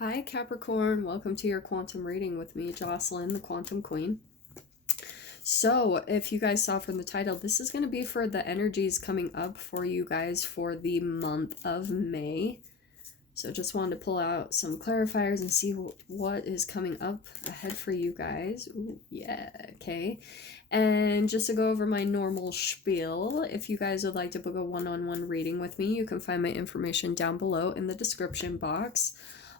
Hi Capricorn, welcome to your quantum reading with me, Jocelyn, the Quantum Queen. So, if you guys saw from the title, this is going to be for the energies coming up for you guys for the month of May. So just wanted to pull out some clarifiers and see what is coming up ahead for you guys. Ooh, yeah, okay. And just to go over my normal spiel, if you guys would like to book a one-on-one reading with me, you can find my information down below in the description box.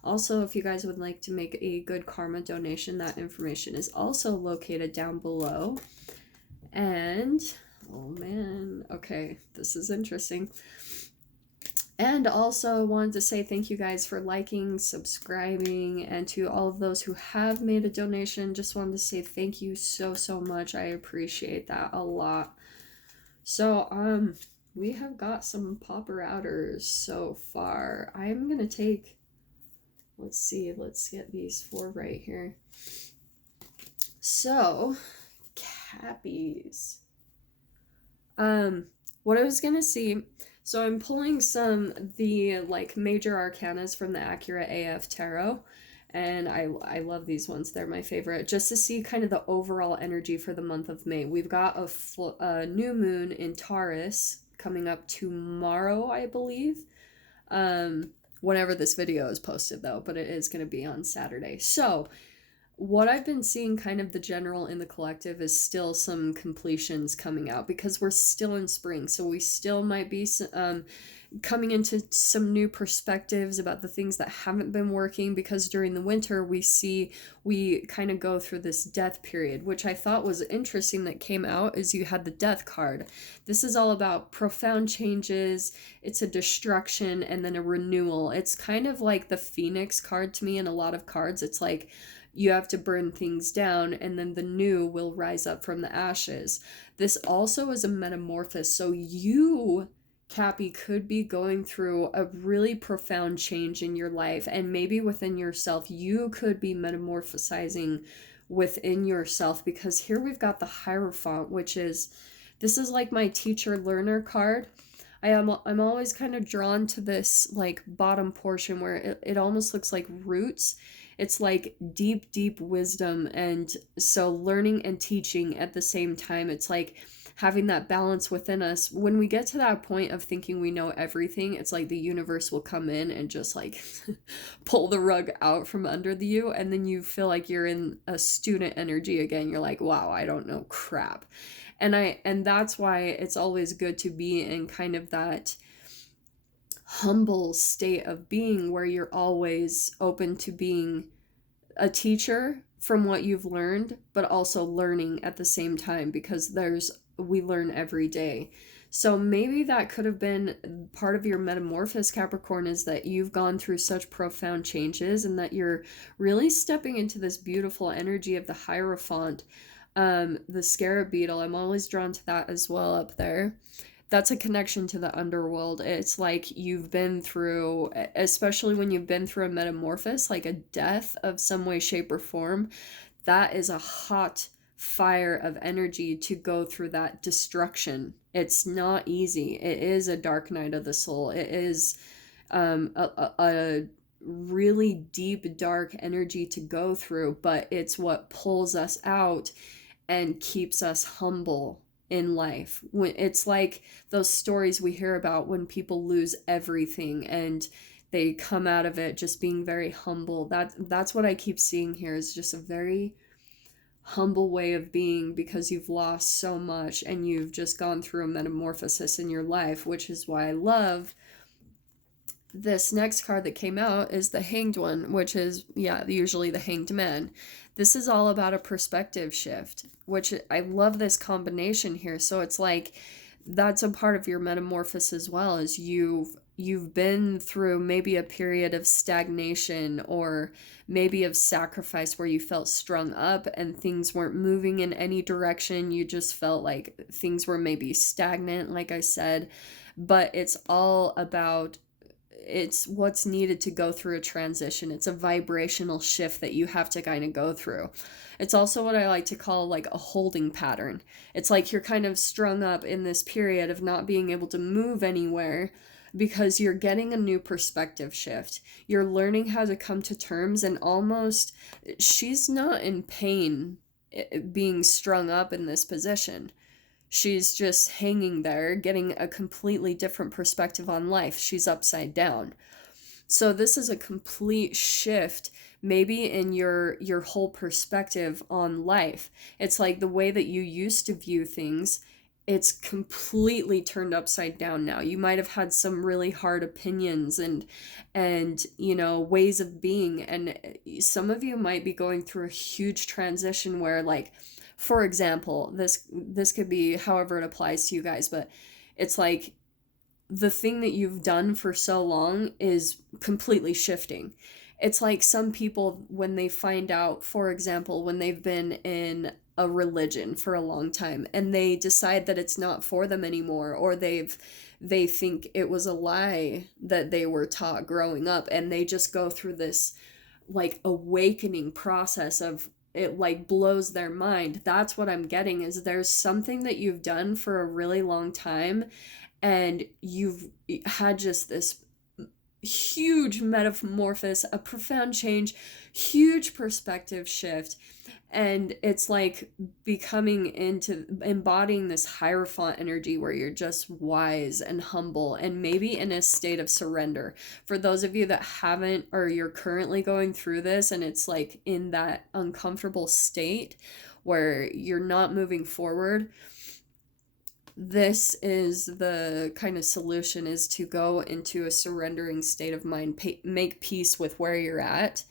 Also, if you guys would like to make a good karma donation, that information is also located down below. And, oh man, okay, this is interesting. And also wanted to say thank you guys for liking, subscribing, and to all of those who have made a donation. Just wanted to say thank you so much. I appreciate that a lot. So, we have got some popper outers so far. I'm gonna take, let's see, let's get these four right here. So, Cappies. What I was gonna see, so I'm pulling the major arcanas from the Accurate AF Tarot, and I love these ones. They're my favorite, just to see kind of the overall energy for the month of May. We've got a new moon in Taurus coming up tomorrow, I believe. Whenever this video is posted though, but it is going to be on Saturday. So what I've been seeing kind of the general in the collective is still some completions coming out because we're still in spring. So we still might be coming into some new perspectives about the things that haven't been working, because during the winter we kind of go through this death period, which I thought was interesting that came out is you had the death card. This is all about profound changes. It's a destruction and then a renewal. It's kind of like the Phoenix card to me in a lot of cards. It's like you have to burn things down and then the new will rise up from the ashes. This also is a metamorphosis. So you, Cappy, could be going through a really profound change in your life, and maybe within yourself. You could be metamorphosizing within yourself, because here we've got the Hierophant, which is, this is like my teacher learner card. I'm always kind of drawn to this like bottom portion where it almost looks like roots. It's like deep wisdom, and so learning and teaching at the same time. It's like having that balance within us. When we get to that point of thinking we know everything, it's like the universe will come in and just like pull the rug out from under you, and then you feel like you're in a student energy again. You're like, wow, I don't know crap. And that's why it's always good to be in kind of that humble state of being where you're always open to being a teacher from what you've learned, but also learning at the same time, because we learn every day. So maybe that could have been part of your metamorphosis, Capricorn, is that you've gone through such profound changes and that you're really stepping into this beautiful energy of the Hierophant. The scarab beetle, I'm always drawn to that as well up there. That's a connection to the underworld. It's like you've been through, especially when you've been through a metamorphosis, like a death of some way, shape, or form. That is a hot fire of energy to go through that destruction. It's not easy. It is a dark night of the soul. It is a really deep, dark energy to go through, but it's what pulls us out and keeps us humble in life. When it's like those stories we hear about when people lose everything and they come out of it just being very humble. That's what I keep seeing here, is just a very humble way of being, because you've lost so much and you've just gone through a metamorphosis in your life, which is why I love this next card that came out is the Hanged One, which is, yeah, usually the Hanged Man. This is all about a perspective shift, which I love this combination here. So it's like that's a part of your metamorphosis as well, is you've been through maybe a period of stagnation or maybe of sacrifice where you felt strung up and things weren't moving in any direction. You just felt like things were maybe stagnant, like I said. But it's all about, it's what's needed to go through a transition. It's a vibrational shift that you have to kind of go through. It's also what I like to call like a holding pattern. It's like you're kind of strung up in this period of not being able to move anywhere, because you're getting a new perspective shift. You're learning how to come to terms, and almost, she's not in pain being strung up in this position. She's just hanging there, getting a completely different perspective on life. She's upside down. So this is a complete shift maybe in your whole perspective on life. It's like the way that you used to view things, it's completely turned upside down now. You might have had some really hard opinions and ways of being, and some of you might be going through a huge transition where, like, for example, this could be however it applies to you guys, but it's like the thing that you've done for so long is completely shifting. It's like some people, when they find out, for example, when they've been in a religion for a long time and they decide that it's not for them anymore, or they think it was a lie that they were taught growing up, and they just go through this like awakening process of it, like blows their mind. That's what I'm getting, is there's something that you've done for a really long time, and you've had just this huge metamorphosis, a profound change, huge perspective shift, and it's like becoming into embodying this hierophant energy where you're just wise and humble and maybe in a state of surrender. For those of you that haven't, or you're currently going through this and it's like in that uncomfortable state where you're not moving forward, this is the kind of solution, is to go into a surrendering state of mind, make peace with where you're at.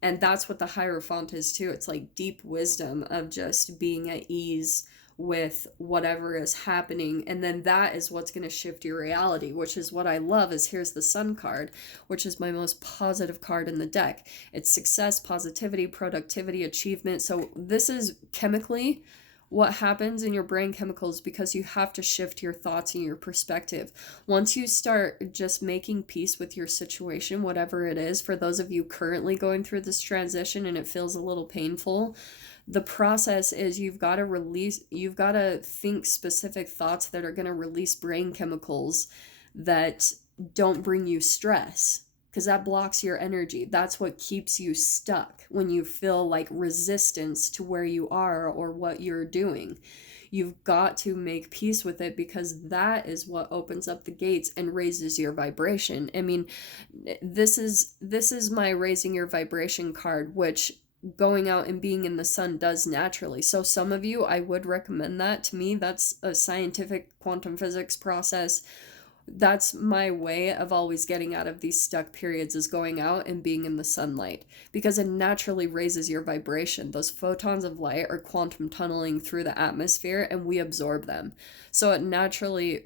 And that's what the Hierophant is too. It's like deep wisdom of just being at ease with whatever is happening. And then that is what's going to shift your reality, which is what I love. Is here's the Sun card, which is my most positive card in the deck. It's success, positivity, productivity, achievement. So this is chemically what happens in your brain chemicals, because you have to shift your thoughts and your perspective. Once you start just making peace with your situation, whatever it is, for those of you currently going through this transition and it feels a little painful, the process is you've got to think specific thoughts that are going to release brain chemicals that don't bring you stress, because that blocks your energy. That's what keeps you stuck when you feel like resistance to where you are or what you're doing. You've got to make peace with it, because that is what opens up the gates and raises your vibration. I mean, this is my raising your vibration card, which going out and being in the sun does naturally. So some of you, I would recommend that. To me, that's a scientific quantum physics process. That's my way of always getting out of these stuck periods, is going out and being in the sunlight, because it naturally raises your vibration. Those photons of light are quantum tunneling through the atmosphere and we absorb them. So it naturally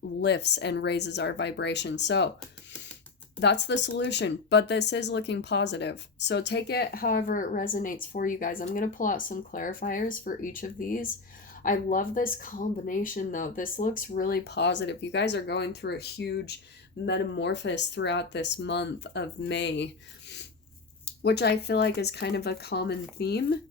lifts and raises our vibration. So that's the solution, but this is looking positive. So take it however it resonates for you guys. I'm going to pull out some clarifiers for each of these. I love this combination though. This looks really positive. You guys are going through a huge metamorphosis throughout this month of May, which I feel like is kind of a common theme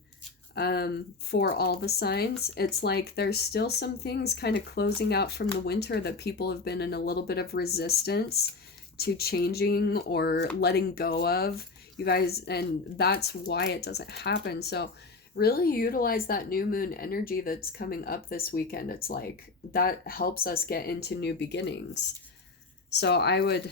for all the signs. It's like there's still some things kind of closing out from the winter that people have been in a little bit of resistance to changing or letting go of, you guys, and that's why it doesn't happen. So really utilize that new moon energy that's coming up this weekend. It's like that helps us get into new beginnings. So I would,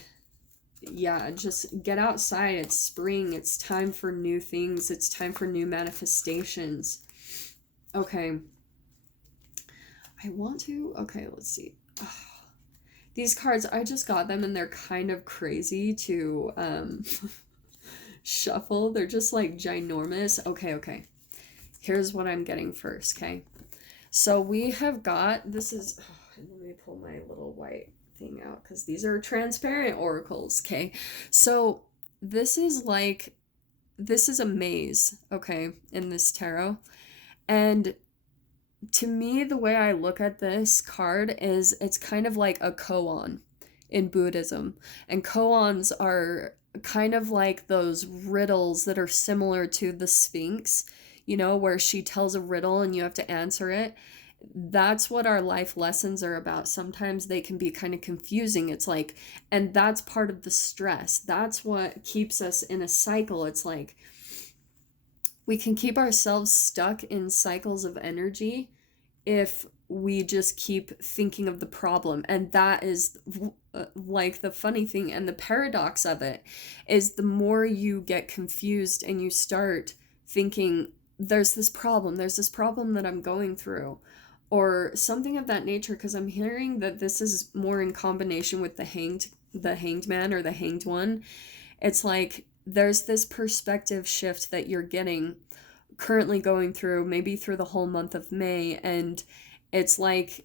just get outside. It's spring. It's time for new things. It's time for new manifestations. Okay. Let's see. These cards, I just got them and they're kind of crazy to shuffle. They're just like ginormous. Okay. Here's what I'm getting first, okay? So we have got, let me pull my little white thing out, because these are transparent oracles, okay? So this is a maze, okay, in this tarot. And to me, the way I look at this card is it's kind of like a koan in Buddhism. And koans are kind of like those riddles that are similar to the Sphinx, where she tells a riddle and you have to answer it. that's what our life lessons are about. Sometimes they can be kind of confusing. It's like, and that's part of the stress. That's what keeps us in a cycle. It's like we can keep ourselves stuck in cycles of energy if we just keep thinking of the problem. And that is like the funny thing and the paradox of it is the more you get confused and you start thinking there's this problem that I'm going through or something of that nature, because I'm hearing that this is more in combination with the hanged man or the hanged one. It's like there's this perspective shift that you're getting currently going through, maybe through the whole month of May, and it's like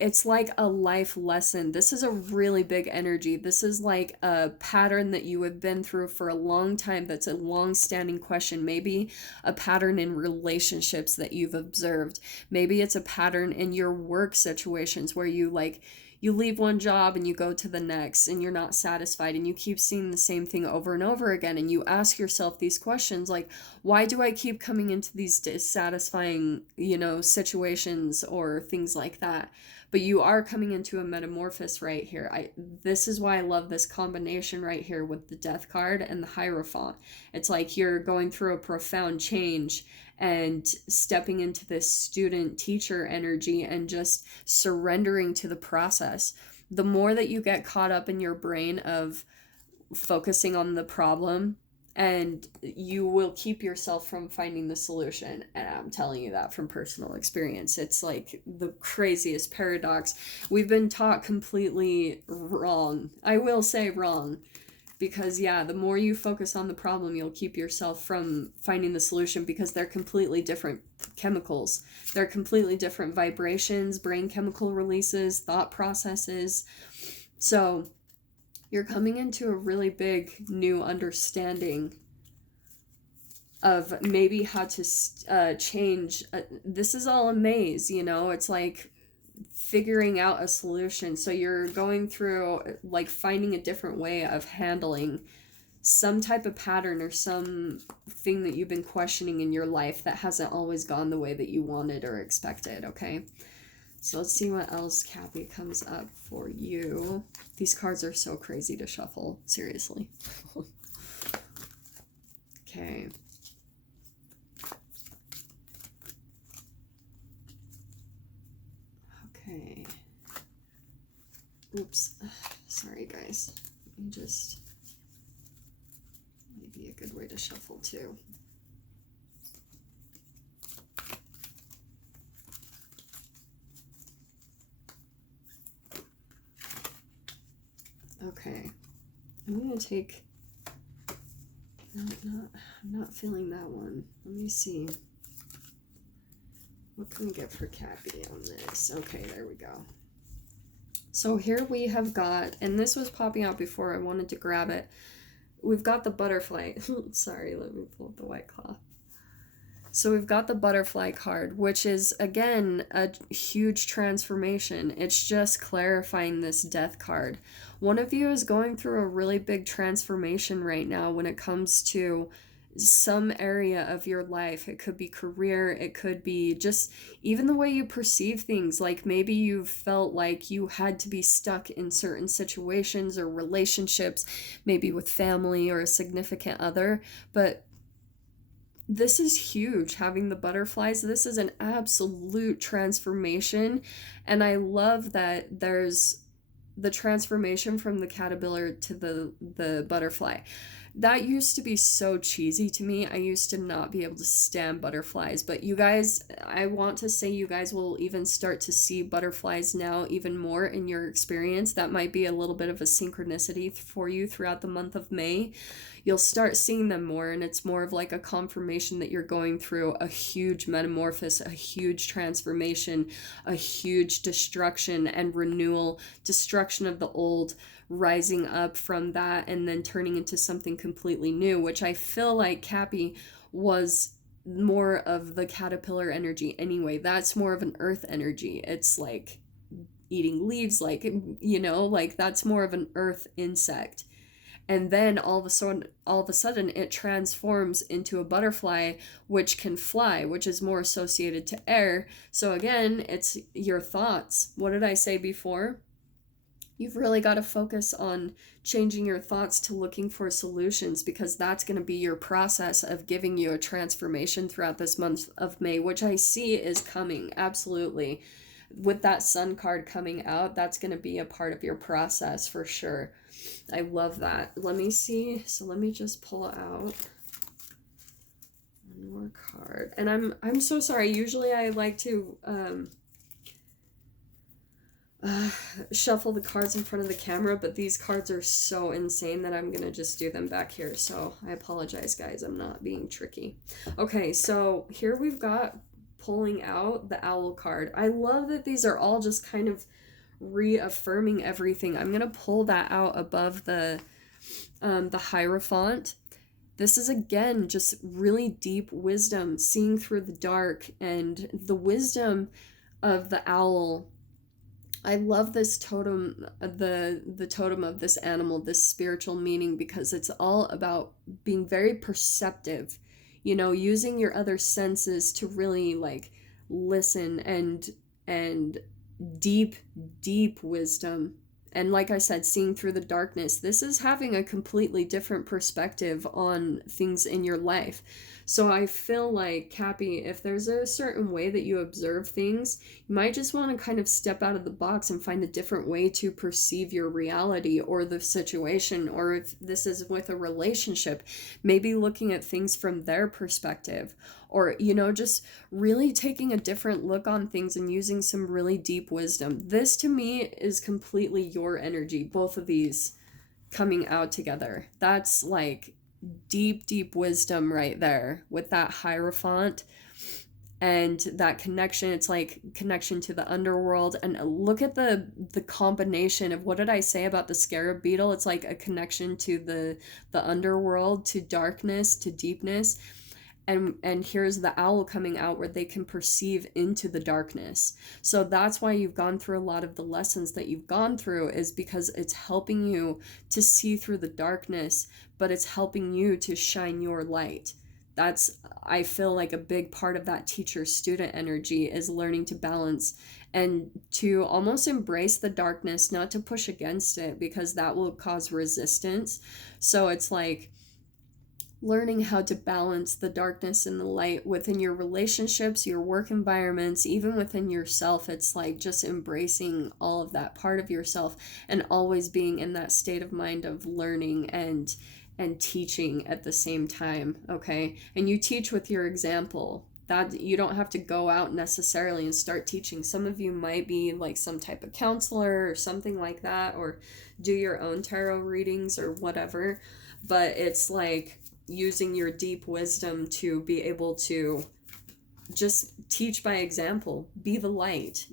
a life lesson. This is a really big energy. This is like a pattern that you have been through for a long time. That's a long-standing question. Maybe a pattern in relationships that you've observed. Maybe it's a pattern in your work situations where you leave one job and you go to the next and you're not satisfied and you keep seeing the same thing over and over again, and you ask yourself these questions like, why do I keep coming into these dissatisfying, situations or things like that? But you are coming into a metamorphosis right here. This is why I love this combination right here with the Death card and the Hierophant. It's like you're going through a profound change and stepping into this student teacher energy and just surrendering to the process. The more that you get caught up in your brain of focusing on the problem, and you will keep yourself from finding the solution. And I'm telling you that from personal experience. It's like the craziest paradox. We've been taught completely wrong. I will say wrong. Because the more you focus on the problem, you'll keep yourself from finding the solution, because they're completely different chemicals. They're completely different vibrations, brain chemical releases, thought processes. So you're coming into a really big new understanding of maybe how to change. This is all a maze, it's like figuring out a solution. So you're going through like finding a different way of handling some type of pattern or something that you've been questioning in your life that hasn't always gone the way that you wanted or expected. Okay, so let's see what else, Cappy, comes up for you. These cards are so crazy to shuffle, seriously. Okay. Okay. Oops. Sorry, guys. Let me just... Maybe a good way to shuffle, too. Okay. I'm going to take... I'm not feeling that one. Let me see. What can we get for Cappy on this? Okay, there we go. So here we have got, and this was popping out before I wanted to grab it. We've got the butterfly. Sorry, let me pull up the white cloth. So we've got the butterfly card, which is, again, a huge transformation. It's just clarifying this death card. One of you is going through a really big transformation right now when it comes to some area of your life. It could be career, it could be just even the way you perceive things. Like maybe you felt like you had to be stuck in certain situations or relationships, maybe with family or a significant other, but this is huge, having the butterflies. This is an absolute transformation, and I love that there's the transformation from the caterpillar to the butterfly. That used to be so cheesy to me. I used to not be able to stand butterflies, but you guys, I want to say you guys will even start to see butterflies now even more in your experience. That might be a little bit of a synchronicity for you throughout the month of May. You'll start seeing them more, and it's more of like a confirmation that you're going through a huge metamorphosis, a huge transformation, a huge destruction and renewal, destruction of the old, rising up from that and then turning into something completely new, which I feel like Cappy was more of the caterpillar energy anyway. That's more of an earth energy. It's like eating leaves, like, like that's more of an earth insect. and then all of a sudden it transforms into a butterfly, which can fly, which is more associated to air. So again, it's your thoughts. What did I say before? You've really got to focus on changing your thoughts to looking for solutions, because that's going to be your process of giving you a transformation throughout this month of May, which I see is coming. Absolutely. With that Sun card coming out, that's going to be a part of your process for sure. I love that. Let me see. So let me just pull out one more card. And I'm so sorry. Usually I like to shuffle the cards in front of the camera, but these cards are so insane that I'm gonna just do them back here. So I apologize, guys. I'm not being tricky. Okay, so here we've got pulling out the Owl card. I love that these are all just kind of reaffirming everything. I'm gonna pull that out above the Hierophant. This is again just really deep wisdom, seeing through the dark, and the wisdom of the owl. I love this totem, the totem of this animal, this spiritual meaning, because it's all about being very perceptive, you know, using your other senses to really like listen, and deep, deep wisdom. And like I said, seeing through the darkness. This is having a completely different perspective on things in your life. So I feel like, Cappy, if there's a certain way that you observe things, you might just want to kind of step out of the box and find a different way to perceive your reality or the situation. Or if this is with a relationship, maybe looking at things from their perspective, or, you know, just really taking a different look on things and using some really deep wisdom. This to me is completely your energy, both of these coming out together. That's like deep, deep wisdom right there with that Hierophant and that connection. It's like connection to the underworld. And look at the combination of, what did I say about the scarab beetle? It's like a connection to the underworld, to darkness, to deepness. And here's the owl coming out, where they can perceive into the darkness. So that's why you've gone through a lot of the lessons that you've gone through, is because it's helping you to see through the darkness, but it's helping you to shine your light. That's, I feel like, a big part of that teacher-student energy is learning to balance and to almost embrace the darkness, not to push against it, because that will cause resistance. So it's like learning how to balance the darkness and the light within your relationships, your work environments, even within yourself. It's like just embracing all of that part of yourself, and always being in that state of mind of learning and teaching at the same time. Okay, and you teach with your example. That you don't have to go out necessarily and start teaching. Some of you might be like some type of counselor or something like that, or do your own tarot readings or whatever, but it's like using your deep wisdom to be able to just teach by example. Be the light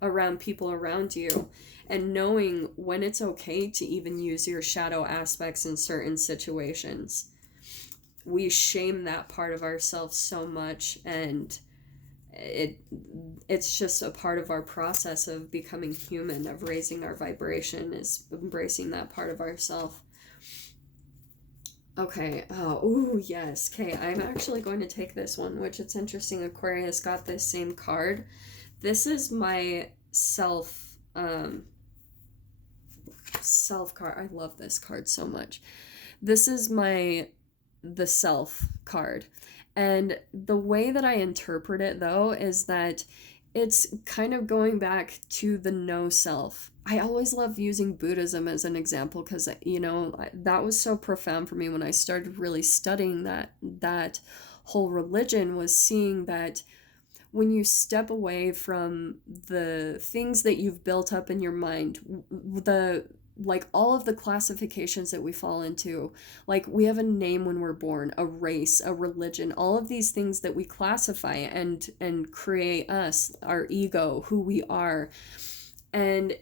around people around you, and knowing when it's okay to even use your shadow aspects in certain situations. We shame that part of ourselves so much, and it's just a part of our process of becoming human, of raising our vibration, is embracing that part of ourselves. Okay, oh, ooh, yes. Okay, I'm actually going to take this one, which, it's interesting, Aquarius got this same card. This is my self card. I love this card so much. This is the self card. And the way that I interpret it, though, is that it's kind of going back to the no self. I always love using Buddhism as an example, because, you know, that was so profound for me when I started really studying that whole religion, was seeing that when you step away from the things that you've built up in your mind, like all of the classifications that we fall into, like we have a name when we're born, a race, a religion, all of these things that we classify and create us, our ego, who we are. And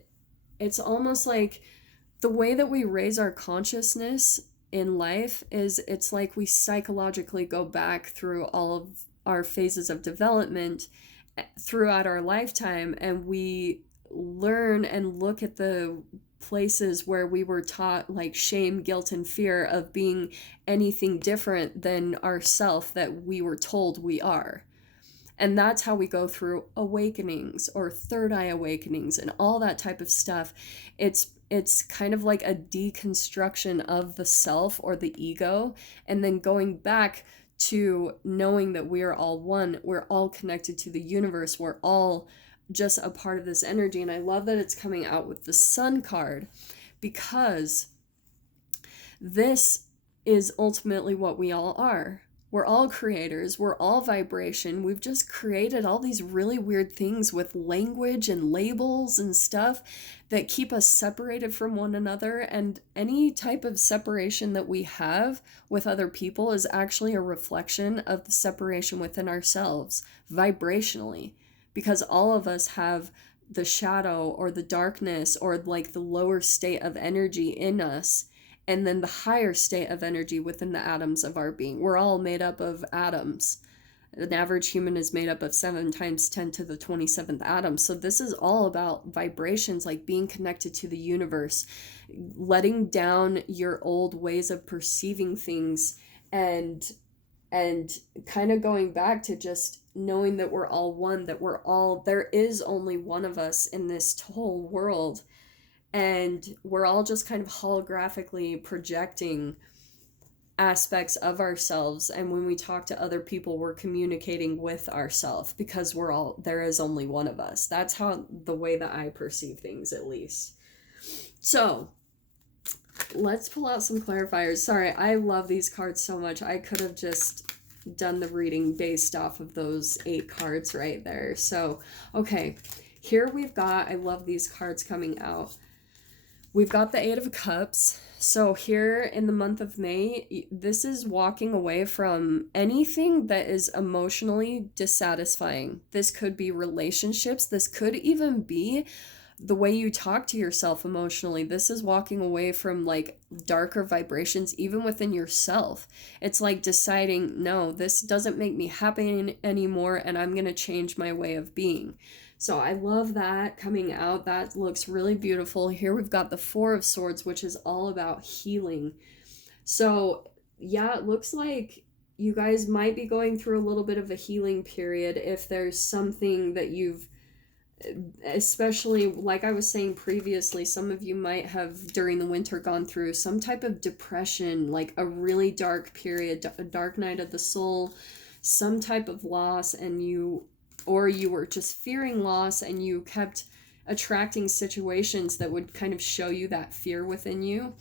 it's almost like the way that we raise our consciousness in life is, it's like we psychologically go back through all of our phases of development throughout our lifetime, and we learn and look at the places where we were taught like shame, guilt, and fear of being anything different than ourself that we were told we are. And that's how we go through awakenings or third eye awakenings and all that type of stuff. It's kind of like a deconstruction of the self or the ego, and then going back to knowing that we are all one, we're all connected to the universe, we're all just a part of this energy. And I love that it's coming out with the Sun card, because this is ultimately what we all are. We're all creators. We're all vibration. We've just created all these really weird things with language and labels and stuff that keep us separated from one another. And any type of separation that we have with other people is actually a reflection of the separation within ourselves vibrationally, because all of us have the shadow or the darkness or like the lower state of energy in us, and then the higher state of energy within the atoms of our being. We're all made up of atoms. An average human is made up of 7 times 10 to the 27th atom. So this is all about vibrations, like being connected to the universe, letting down your old ways of perceiving things, and kind of going back to just knowing that we're all one, that there is only one of us in this whole world. And we're all just kind of holographically projecting aspects of ourselves. And when we talk to other people, we're communicating with ourselves, because there is only one of us. That's how the way that I perceive things, at least. So let's pull out some clarifiers. Sorry, I love these cards so much. I could have just done the reading based off of those 8 cards right there. So, okay, here we've got, I love these cards coming out. We've got the 8 of Cups. So here in the month of May, this is walking away from anything that is emotionally dissatisfying. This could be relationships. This could even be the way you talk to yourself emotionally. This is walking away from like darker vibrations, even within yourself. It's like deciding, no, this doesn't make me happy anymore, and I'm going to change my way of being. So I love that coming out. That looks really beautiful. Here we've got the 4 of Swords, which is all about healing. So yeah, it looks like you guys might be going through a little bit of a healing period. If there's something that you've, especially like I was saying previously, some of you might have during the winter gone through some type of depression, like a really dark period, a dark night of the soul, some type of loss, and you were just fearing loss, and you kept attracting situations that would kind of show you that fear within you.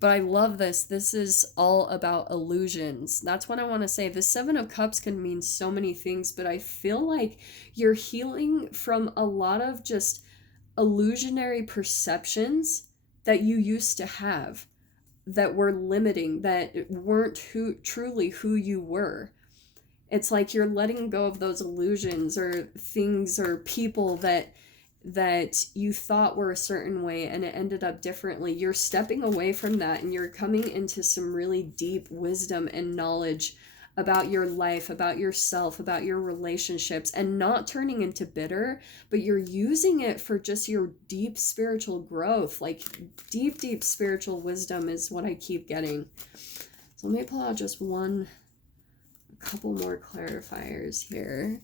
But I love this. This is all about illusions. That's what I want to say. The 7 of Cups can mean so many things, but I feel like you're healing from a lot of just illusionary perceptions that you used to have that were limiting, that weren't truly who you were. It's like you're letting go of those illusions or things or people that you thought were a certain way and it ended up differently. You're stepping away from that, and you're coming into some really deep wisdom and knowledge about your life, about yourself, about your relationships, and not turning into bitter, but you're using it for just your deep spiritual growth. Like deep spiritual wisdom is what I keep getting. So let me pull out just a couple more clarifiers here.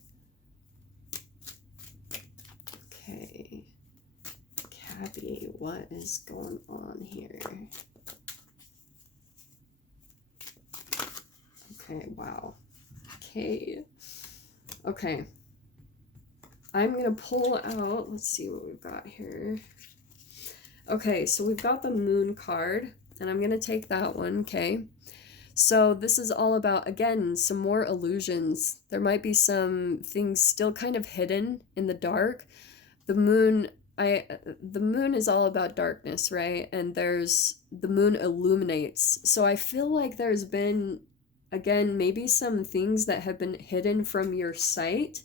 Okay, Cappy, what is going on here? Okay, wow. Okay. I'm gonna pull out, let's see what we've got here. Okay, so we've got the Moon card, and I'm gonna take that one, okay? So this is all about, again, some more illusions. There might be some things still kind of hidden in the dark. The moon is all about darkness, right? And the moon illuminates. So I feel like there's been, again, maybe some things that have been hidden from your sight,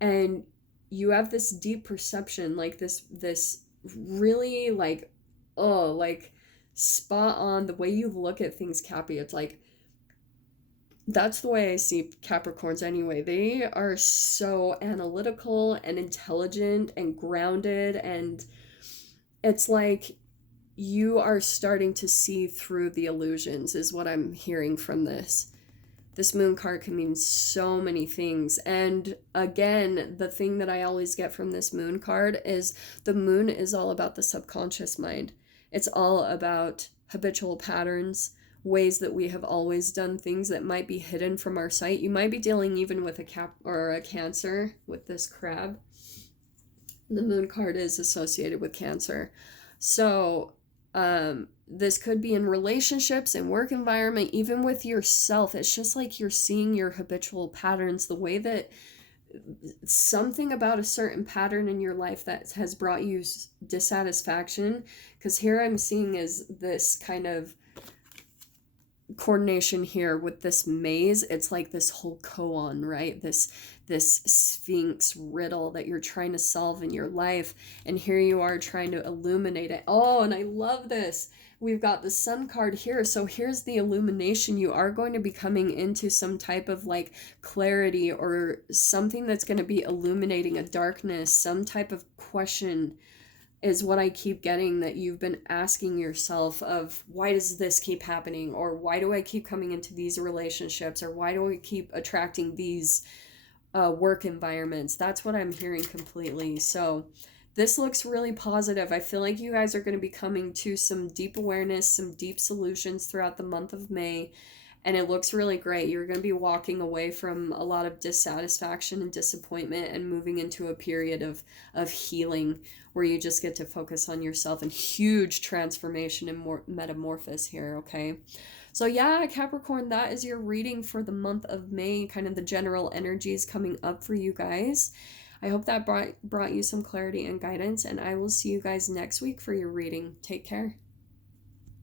and you have this deep perception, like this really like, oh, like spot on the way you look at things, Cappy. It's like, that's the way I see Capricorns anyway. They are so analytical and intelligent and grounded, and it's like you are starting to see through the illusions, is what I'm hearing from this. This moon card can mean so many things. And again, the thing that I always get from this moon card is the moon is all about the subconscious mind. It's all about habitual patterns, ways that we have always done things that might be hidden from our sight. You might be dealing even with a Cap or a Cancer with this crab. The moon card is associated with Cancer. So, this could be in relationships and work environment, even with yourself. It's just like you're seeing your habitual patterns, the way that something about a certain pattern in your life that has brought you dissatisfaction. Because here I'm seeing is this kind of coordination here with this maze. It's like this whole koan, right? This sphinx riddle that you're trying to solve in your life, and here you are trying to illuminate it. Oh, and I love this. We've got the sun card here. So here's the illumination. You are going to be coming into some type of like clarity, or something that's going to be illuminating a darkness, some type of question is what I keep getting, that you've been asking yourself of, why does this keep happening? Or why do I keep coming into these relationships? Or why do I keep attracting these work environments? That's what I'm hearing completely. So this looks really positive. I feel like you guys are going to be coming to some deep awareness, some deep solutions throughout the month of May. And it looks really great. You're going to be walking away from a lot of dissatisfaction and disappointment and moving into a period of healing, where you just get to focus on yourself, and huge transformation and more metamorphosis here, okay? So yeah, Capricorn, that is your reading for the month of May, kind of the general energies coming up for you guys. I hope that brought you some clarity and guidance, and I will see you guys next week for your reading. Take care.